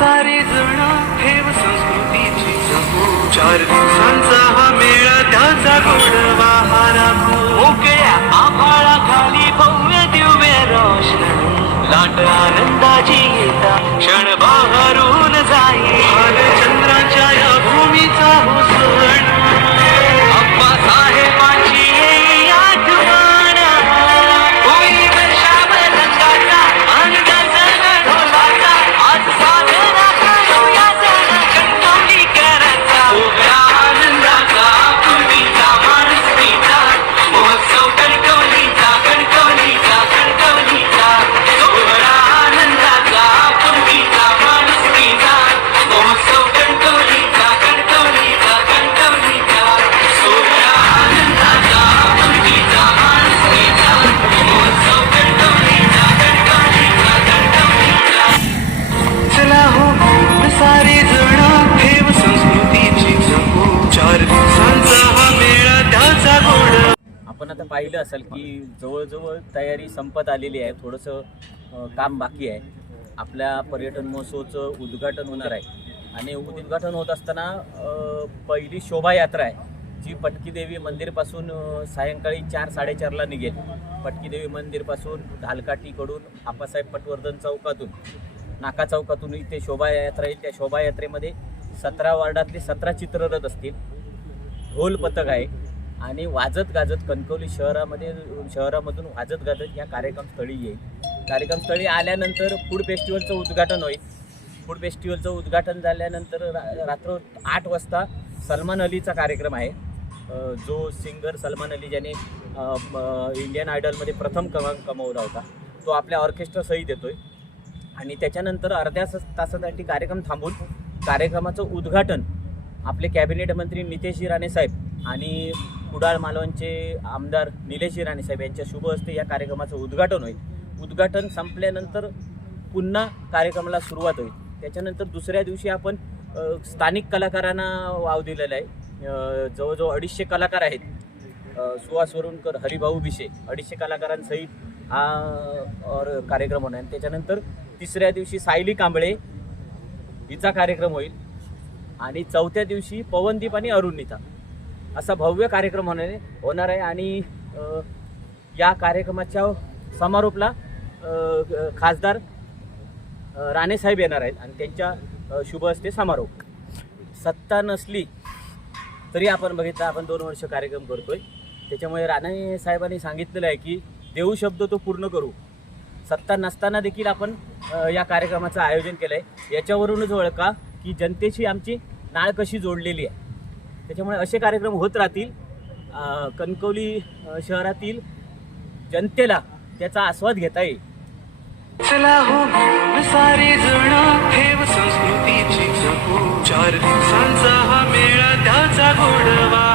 सारे जण ठेव संस्कृतीची जपू. 4 दिवसांचा हा मेळा त्याचा गोडवा हा राखू. मोकळ्या आभाळाखाली भव्य दिव्य रोषणाई, लाट आनंदाची येता क्षण बहरून जाई. चंद्राच्या या भूमीचा हो सण, अप्पासाहेबांची येई आठवण. होई वर्षावर रंगाचा आणि गजर ढोलाचा. आज साजरा करूया सण कणकवलीकरांचा. उभ्या आनंदाचा पूर्वीचा माणुसकीचा महोत्सव कणकवलीचा, कणकवलीचा, कणकवलीचा. सोहळा आनंदाचा पूर्वीचा माणुसकीचा महोत्सव कणकवलीचा, कणकवलीचा, कणकवलीचा. सोहळा आनंदाचा पूर्वीचा माणुसकीचा महोत्सव कणकवलीचा, कणकवलीचा, कणकवलीचा. चला हो सारे जण ठेव संस्कृतीची जपू. 4 दिवसांचा हा मेळा त्याचा गोड. आपण आता पाहिलं असेल की जवळजवळ तयारी संपत आलेली आहे. थोडंसं काम बाकी आहे. आपल्या पर्यटन महोत्सवाचं उद्घाटन होणार आहे आणि उद्घाटन होत असताना पहिली शोभायात्रा आहे जी पटकी देवी मंदिरपासून सायंकाळी 4-4:30ला निघेल. पटकी देवी मंदिरपासून ढालकाठीकडून आप्पासाहेब पटवर्धन चौकातून, नाका चौकातून इथे शोभायात्रा येईल. त्या शोभायात्रेमध्ये 17 वार्डातले 17 चित्ररथ असतील. ढोल पथक आहे आणि वाजत गाजत कणकवली शहरामधून वाजत गाजत या कार्यक्रमस्थळी येईल. कार्यक्रमस्थळी आल्यानंतर फूड फेस्टिवलचं उद्घाटन होईल. फूड फेस्टिवलचं उद्घाटन झाल्यानंतर रात्र 8 वाजता सलमान अलीचा कार्यक्रम आहे. जो सिंगर सलमान अली ज्याने इंडियन आयडलमध्ये प्रथम क्रमांक कमवला होता, तो आपल्या ऑर्केस्ट्रासहित येतोय. आणि त्याच्यानंतर अर्ध्या तासासाठी कार्यक्रम थांबून कार्यक्रमाचं उद्घाटन आपले कॅबिनेट मंत्री नितेश राणे साहेब आणि कुडाळ मालवणचे आमदार निलेश राणे साहेब यांच्या शुभ हस्ते या कार्यक्रमाचं उद्घाटन होईल. उद्घाटन संपल्यानंतर पुन्हा कार्यक्रमाला सुरुवात होईल. त्याच्यानंतर दुसऱ्या दिवशी आपण स्थानिक कलाकारांना वाव दिलेला आहे. जवळजवळ 250 कलाकार आहेत. सुहास वरुणकर, हरिभाऊ भिशे, 250 कलाकारांसहित हा कार्यक्रम होणार. त्याच्यानंतर तिसऱ्या दिवशी सायली कांबळे हिचा कार्यक्रम होईल आणि चौथ्या दिवशी पवनदीप आणि अरुणिता असा भव्य कार्यक्रम होणार आहे. आणि या कार्यक्रमाच्या समारोपला खासदार राणेसाहेब येणार आहेत आणि त्यांच्या शुभ हस्ते समारोप. सत्ता नसली तरी आपण बघितलं, आपण 2 वर्ष कार्यक्रम करतोय. त्याच्यामुळे राणे साहेबांनी सांगितलेलं आहे की देऊ शब्द तो पूर्ण करू. सत्ता नसताना देखील आपण या कार्यक्रमाचं आयोजन केलं आहे. याच्यावरूनच ओळखा की जनतेशी आमची नाळ कशी जोडलेली आहे. त्याच्यामुळे असे कार्यक्रम होत राहतील. कणकवली शहरातील जनतेला त्याचा आस्वाद घेता येईल. चला हो सारे जण ठेव संस्कृतीची जपू. 4 दिवसांचा हा मेळा त्याचा गोडवा.